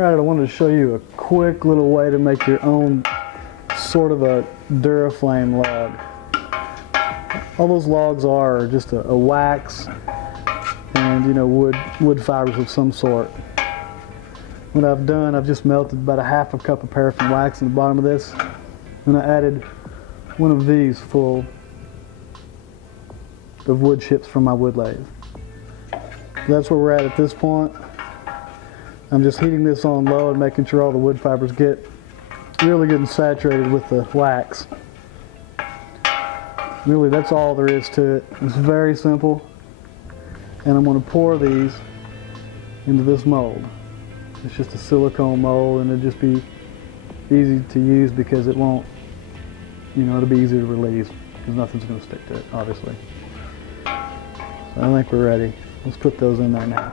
Alright, I wanted to show you a quick little way to make your own sort of a Duraflame log. All those logs are just a wax and wood fibers of some sort. What I've done, I've just melted about a half a cup of paraffin wax in the bottom of this, and I added one of these full of wood chips from my wood lathe. That's where we're at this point. I'm just heating this on low and making sure all the wood fibers get really good and saturated with the wax. Really, that's all there is to it. It's very simple. And I'm going to pour these into this mold. It's just a silicone mold, and it'll just be easy to use because it won't, it'll be easy to release because nothing's going to stick to it, obviously. So I think we're ready. Let's put those in there now.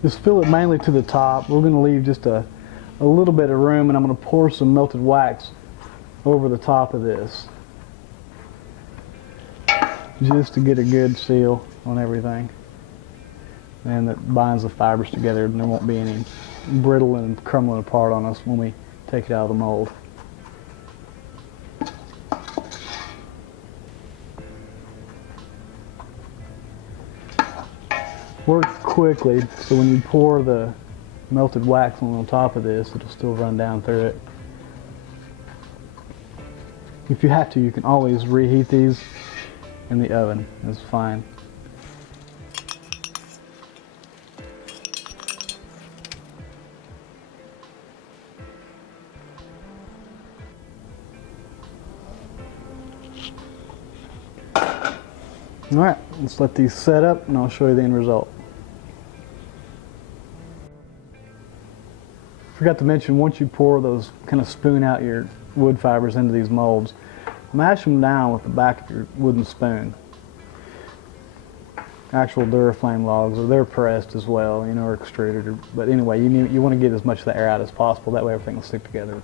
Just fill it mainly to the top. We're going to leave just a little bit of room, and I'm going to pour some melted wax over the top of this just to get a good seal on everything, and that binds the fibers together, and there won't be any brittle and crumbling apart on us when we take it out of the mold. Work quickly, so when you pour the melted wax on top of this, it'll still run down through it. If you have to, you can always reheat these in the oven. It's fine. Alright, let's let these set up and I'll show you the end result. Forgot to mention, once you pour those, kind of spoon out your wood fibers into these molds, mash them down with the back of your wooden spoon. Actual Duraflame logs, or they're pressed as well, or extruded. But anyway, you want to get as much of the air out as possible. That way everything will stick together.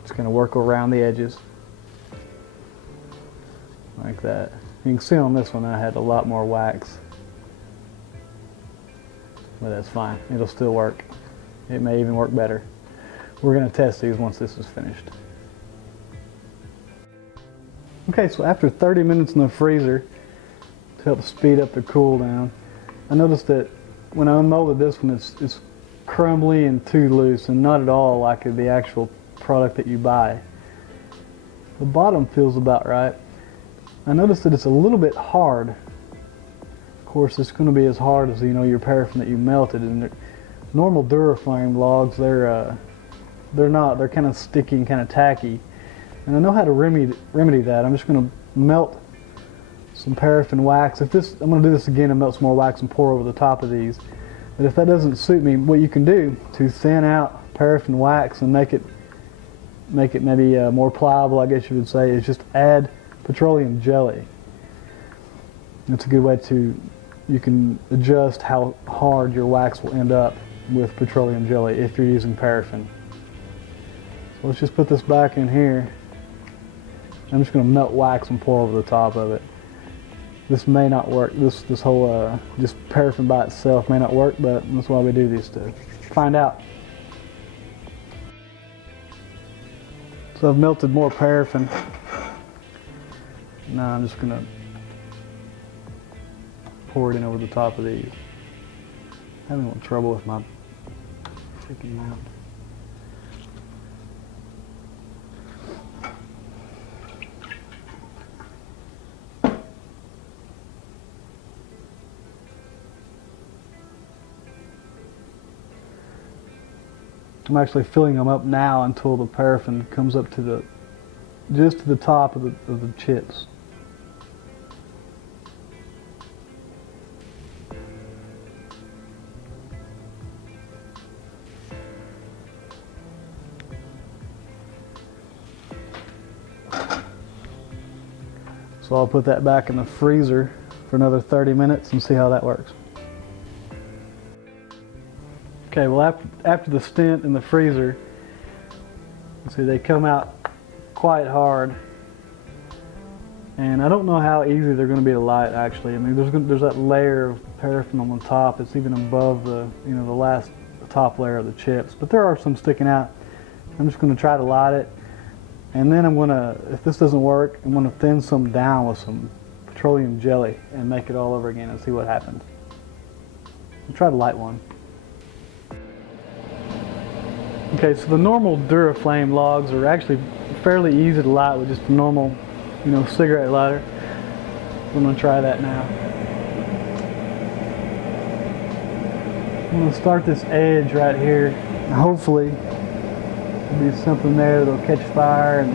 Just going to work around the edges. Like that. You can see on this one I had a lot more wax. But that's fine. It'll still work. It may even work better. We're going to test these once this is finished. Okay, so after 30 minutes in the freezer to help speed up the cool down, I noticed that when I unmolded this one, it's crumbly and too loose, and not at all like the actual product that you buy. The bottom feels about right. I noticed that it's a little bit hard. Of course, it's going to be as hard as your paraffin that you melted. And normal Duraflame logs, they're not. They're kind of sticky and kind of tacky. And I know how to remedy that. I'm just going to melt some paraffin wax. I'm going to do this again and melt some more wax and pour over the top of these. But if that doesn't suit me, what you can do to thin out paraffin wax and make it maybe more pliable, I guess you would say, is just add petroleum jelly. It's a good way you can adjust how hard your wax will end up with petroleum jelly if you're using paraffin. So let's just put this back in here. I'm just going to melt wax and pour over the top of it. This may not work. This whole just paraffin by itself may not work, but that's why we do these to find out. So I've melted more paraffin. Now I'm just going to pour it in over the top of these. I'm having a little trouble with my freaking mouth. I'm actually filling them up now until the paraffin comes up to just to the top of the chips. So I'll put that back in the freezer for another 30 minutes and see how that works. Okay, well after the stint in the freezer, see they come out quite hard. And I don't know how easy they're going to be to light actually. I mean there's that layer of paraffin on the top. It's even above the the top layer of the chips. But there are some sticking out. I'm just going to try to light it. And then I'm going to, if this doesn't work, I'm going to thin some down with some petroleum jelly and make it all over again and see what happens. I'll try to light one. Okay, so the normal Duraflame logs are actually fairly easy to light with just a normal, cigarette lighter. I'm going to try that now. I'm going to start this edge right here. Hopefully there'll be something there that'll catch fire and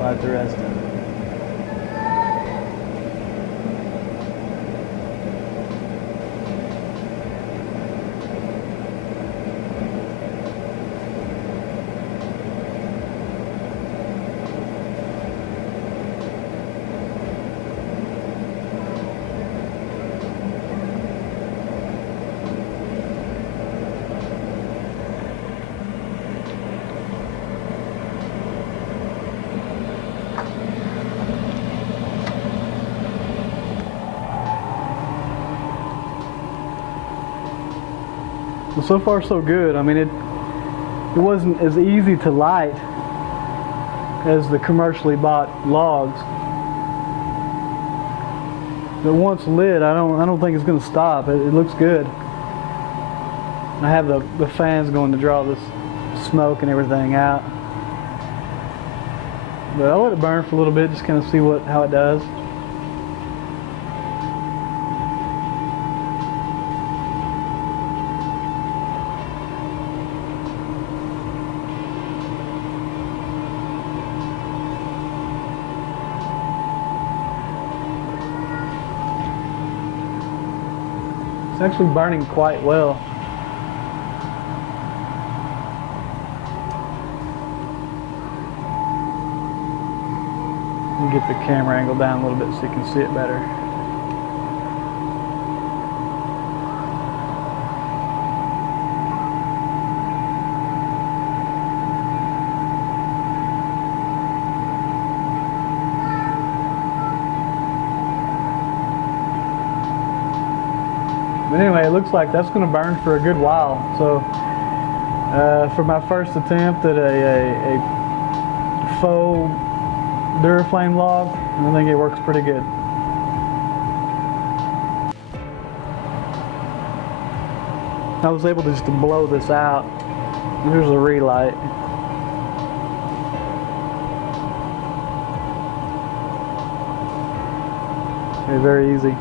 light the rest of it. Well, so far so good. I mean, it wasn't as easy to light as the commercially bought logs. But once lit, I don't think it's going to stop. It looks good. I have the fans going to draw this smoke and everything out. But I'll let it burn for a little bit, just kind of see how it does. It's actually burning quite well. Let me get the camera angle down a little bit so you can see it better. But anyway, it looks like that's going to burn for a good while. So for my first attempt at a faux Duraflame log, I think it works pretty good. I was able just to blow this out. Here's a relight. Okay, very easy.